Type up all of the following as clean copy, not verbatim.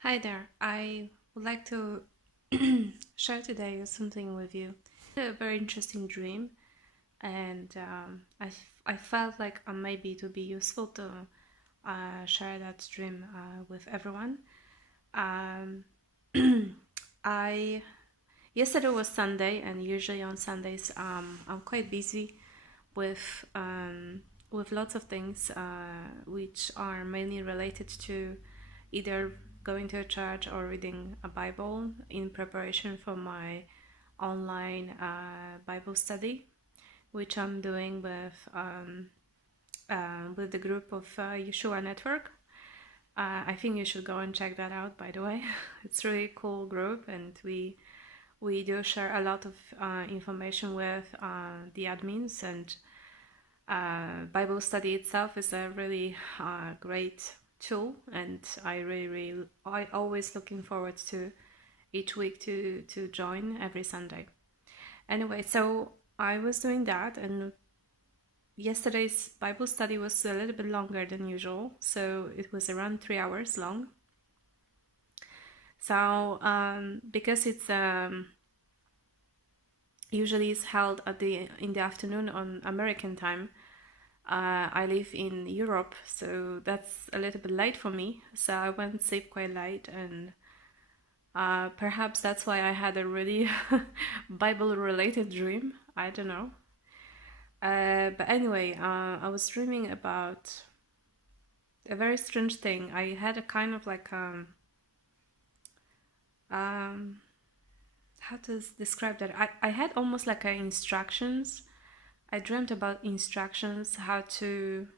Hi there. I would like to share today something with you. A very interesting dream, and I felt like maybe it would be useful to share that dream with everyone. Um, I Yesterday was Sunday, and usually on Sundays I'm quite busy with with lots of things which are mainly related to either going to a church or reading a Bible in preparation for my online Bible study, which I'm doing with the group of Yeshua Network. I think you should go and check that out. By the way, it's a really cool group, and we do share a lot of information with the admins, and Bible study itself is a really great tool, and I always looking forward to each week to join every Sunday. Anyway, so I was doing that, and yesterday's Bible study was a little bit longer than usual, so it was around 3 hours long. So because it's usually is held in the afternoon on American time. I live in Europe, so that's a little bit late for me. So I went to sleep quite late, and perhaps that's why I had a really Bible-related dream. I don't know. But anyway, I was dreaming about a very strange thing. I had a kind of like um, how to describe that? I had almost like instructions. I dreamt about instructions how to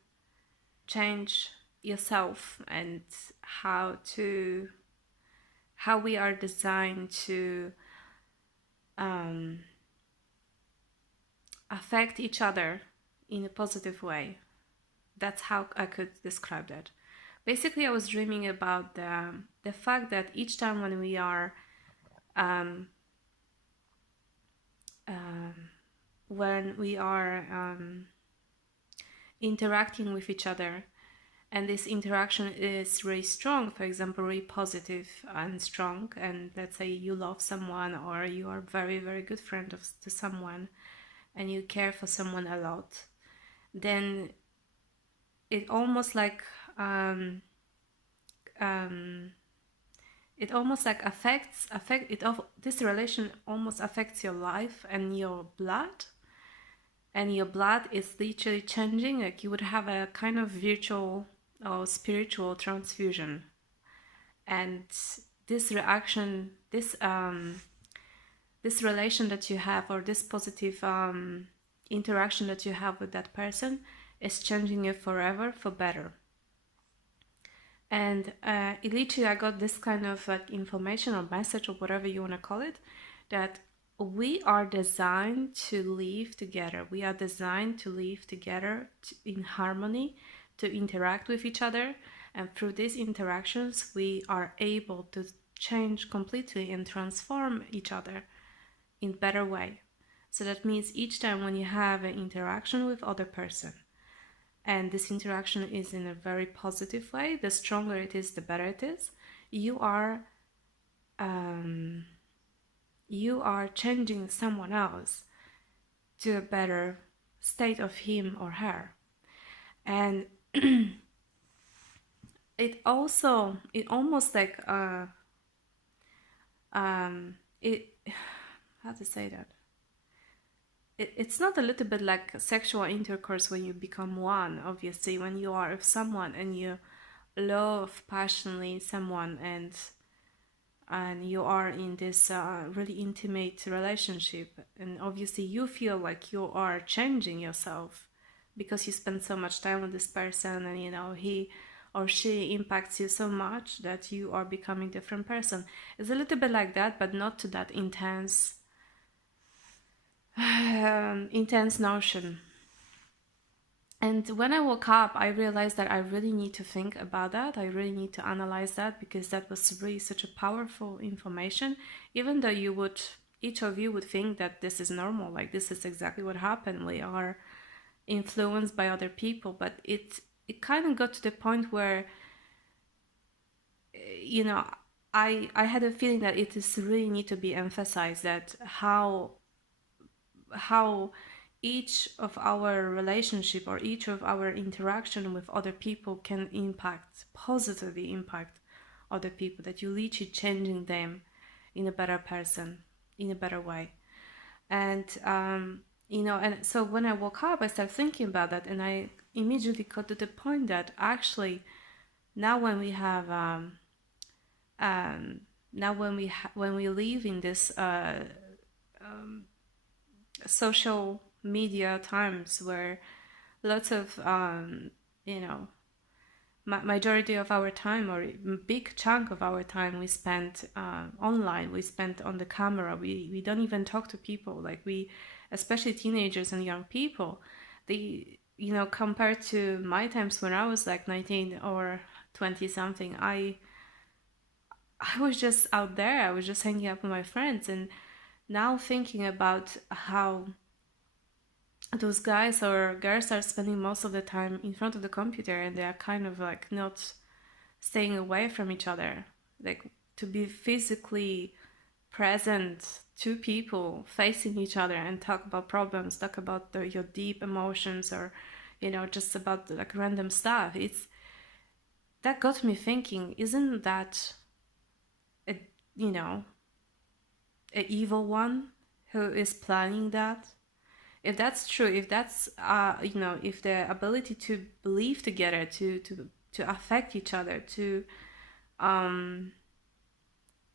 change yourself, and how we are designed to um, affect each other in a positive way. That's how I could describe that. Basically, I was dreaming about the fact that each time when we are um, um, when we are interacting with each other, and this interaction is really strong, for example, really positive and strong, and let's say you love someone, or you are very very good friend to someone, and you care for someone a lot, then it almost like um, um, it almost like affect it of this relation almost affects your life and your blood, and your blood is literally changing, like you would have a kind of virtual or spiritual transfusion. And this reaction, this relation that you have, or this positive interaction that you have with that person, is changing you forever for better. And literally I got this kind of like information or message or whatever you want to call it, that we are designed to live together. We are designed to live together in harmony, to interact with each other, and through these interactions we are able to change completely and transform each other in better way. So that means each time when you have an interaction with other person, and this interaction is in a very positive way, the stronger it is, the better it is, you are changing someone else to a better state of him or her. And it almost like it how to say that, it's not a little bit like sexual intercourse when you become one. Obviously, when you are with someone and you love passionately someone, and you are in this really intimate relationship, and obviously you feel like you are changing yourself because you spend so much time with this person, and he or she impacts you so much that you are becoming a different person. It's a little bit like that, but not to that intense notion. And when I woke up, I realized that I really need to think about that. I really need to analyze that, because that was really such a powerful information. Even though each of you would think that this is normal, like this is exactly what happened. We are influenced by other people, but it kind of got to the point where, you know, I had a feeling that it is really need to be emphasized that how each of our relationship or each of our interaction with other people can positively impact other people, that you literally changing them in a better person, in a better way. And and so when I woke up, I started thinking about that, and I immediately got to the point that actually now when we have um, now when we live in this social media times where lots of you know majority of our time, or big chunk of our time, we spent online, we spent on the camera, we don't even talk to people, like we, especially teenagers and young people, they, compared to my times when I was like 19 or 20 something, I was just out there, I was just hanging out with my friends. And now thinking about how those guys or girls are spending most of the time in front of the computer, and they are kind of like not staying away from each other, like to be physically present, two people facing each other and talk about problems, talk about your deep emotions, or just about like random stuff. It's that got me thinking, isn't that a you know a evil one who is planning that? If that's true, if that's if the ability to believe together, to affect each other, um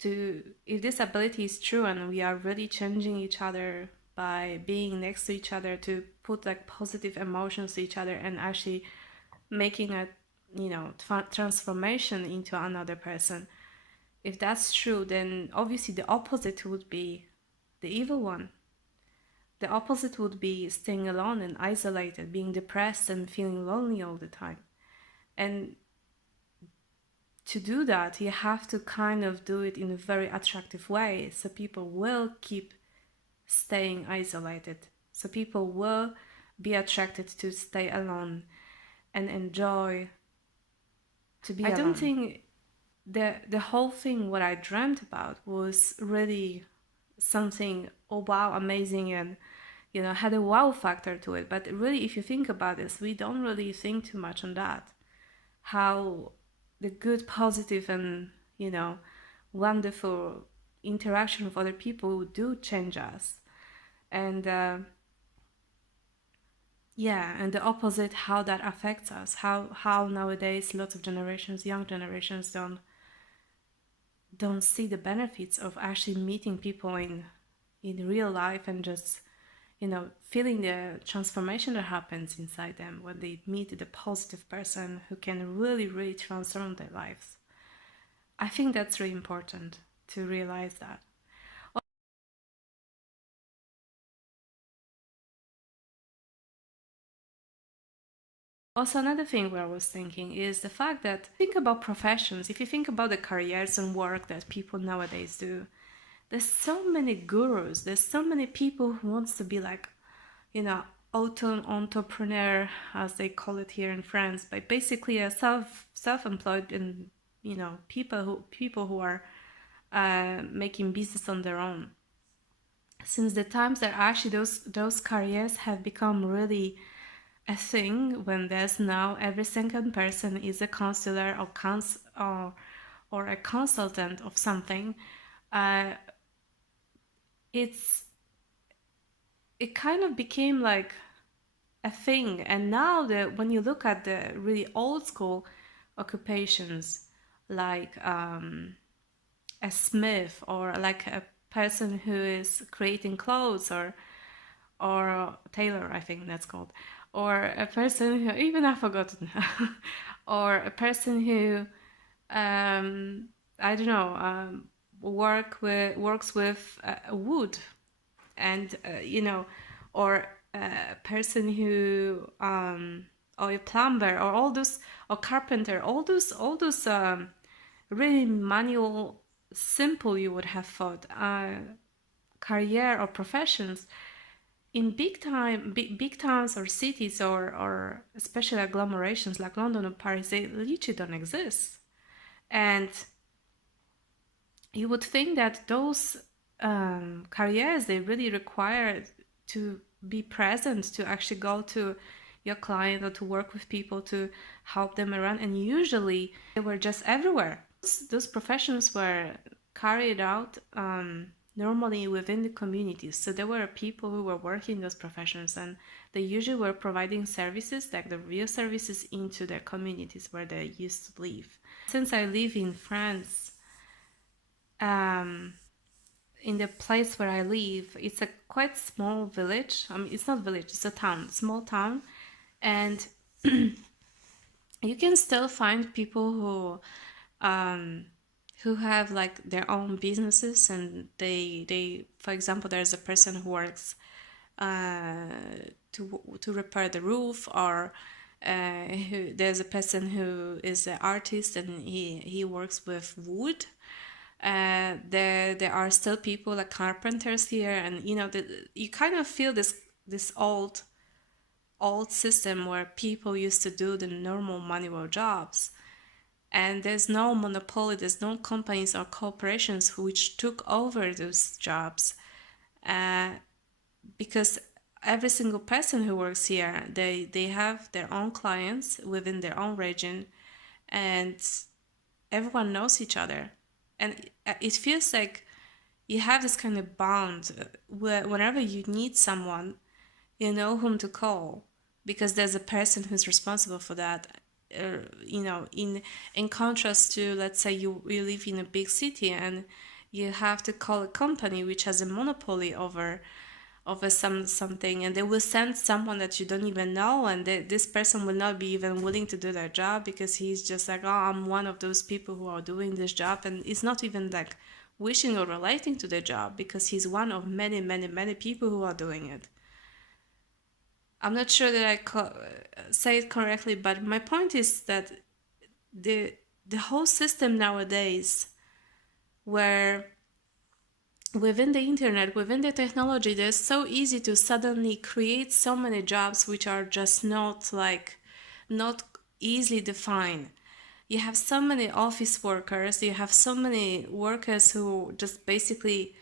if this ability is true, and we are really changing each other by being next to each other, to put like positive emotions to each other and actually making a transformation into another person, if that's true, then obviously the opposite would be the evil one. The opposite would be staying alone and isolated, being depressed and feeling lonely all the time. And to do that, you have to kind of do it in a very attractive way, so people will keep staying isolated. So people will be attracted to stay alone and enjoy to be alone. I don't think the whole thing, what I dreamt about, was really something, oh wow, amazing, and had a wow factor to it. But really, if you think about this, we don't really think too much on that. How the good, positive, and wonderful interaction with other people do change us, and and the opposite, how that affects us. How nowadays lots of generations, young generations, don't see the benefits of actually meeting people in real life, and just feeling the transformation that happens inside them when they meet the positive person who can really, really transform their lives. I think that's really important to realize that. Also, another thing where I was thinking is the fact that, think about professions, if you think about the careers and work that people nowadays do, there's so many gurus, there's so many people who wants to be like, auto-entrepreneur, as they call it here in France, but basically a self-employed, and people who are making business on their own. Since the times that actually those careers have become really a thing, when there's now every second person is a counselor or a consultant of something, it kind of became like a thing. And now when you look at the really old school occupations, like a smith, or like a person who is creating clothes, or tailor, I think that's called, or a person who, even I forgotten, or a person who I don't know, works with wood, and or a person who or a plumber, or all those, or carpenter, all those really manual, simple, you would have thought, career or professions in big towns or cities, or especially agglomerations like London or Paris, they literally don't exist. And you would think that those careers, they really require to be present, to actually go to your client or to work with people to help them around, and usually they were just everywhere. Those professions were carried out normally within the communities, so there were people who were working those professions, and they usually were providing services, like the real services, into their communities where they used to live. Since I live in France, um, in the place where I live, it's a quite small village. I mean, it's not village, it's a town, small town, and you can still find people who have like their own businesses, and they for example, there's a person who works to repair the roof, or there's a person who is an artist and he works with wood. There are still people like carpenters here, and you kind of feel this old system where people used to do the normal manual jobs, and there's no monopoly, there's no companies or corporations which took over those jobs, because every single person who works here, they have their own clients within their own region, and everyone knows each other, and it feels like you have this kind of bond where whenever you need someone, you know whom to call, because there's a person who's responsible for that. In contrast to, let's say, you live in a big city and you have to call a company which has a monopoly over something, and they will send someone that you don't even know, and this person will not be even willing to do their job because he's just like, oh, I'm one of those people who are doing this job, and it's not even like wishing or relating to the job because he's one of many, many, many people who are doing it. I'm not sure that I say it correctly, but my point is that the whole system nowadays, where within the internet, within the technology, it's so easy to suddenly create so many jobs which are just not easily defined. You have so many office workers, you have so many workers who just basically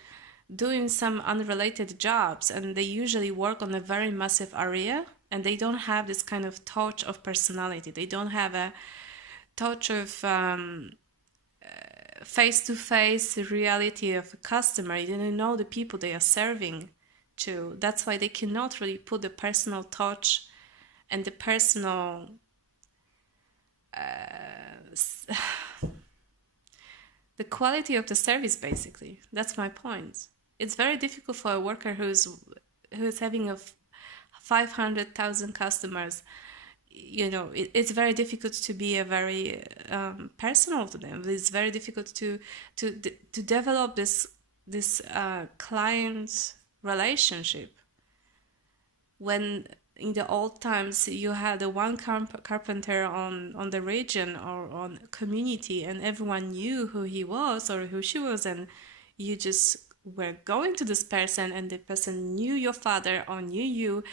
doing some unrelated jobs, and they usually work on a very massive area, and they don't have this kind of touch of personality. They don't have a touch of face-to-face reality of a customer. You don't know the people they are serving to. That's why they cannot really put the personal touch and the personal the quality of the service, basically. That's my point. It's very difficult for a worker who's having 500,000 customers. It's very difficult to be a very personal to them. It's very difficult to develop this client relationship. When in the old times you had the one carpenter on the region or on community, and everyone knew who he was or who she was, and you just were going to this person, and the person knew your father or knew you,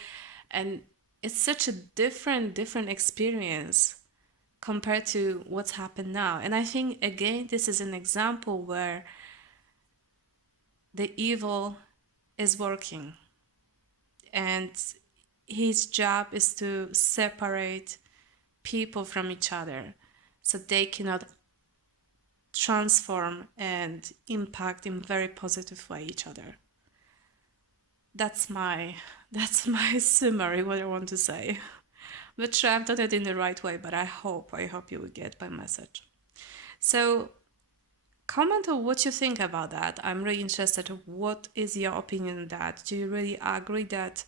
and it's such a different experience compared to what's happened now. And I think, again, this is an example where the evil is working, and his job is to separate people from each other so they cannot transform and impact in very positive way each other. That's my summary, what I want to say. I'm not sure I've done it in the right way, but I hope you will get my message. So comment on what you think about that. I'm really interested. What is your opinion on that? Do you really agree that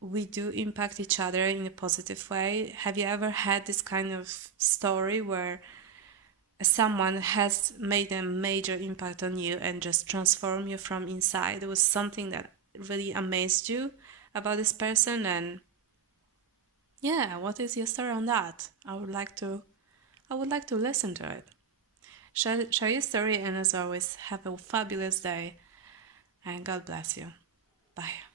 we do impact each other in a positive way? Have you ever had this kind of story where someone has made a major impact on you and just transformed you from inside? There was something that really amazed you about this person, and what is your story on that? I would like to listen to it. Share your story, and as always, have a fabulous day, and God bless you. Bye.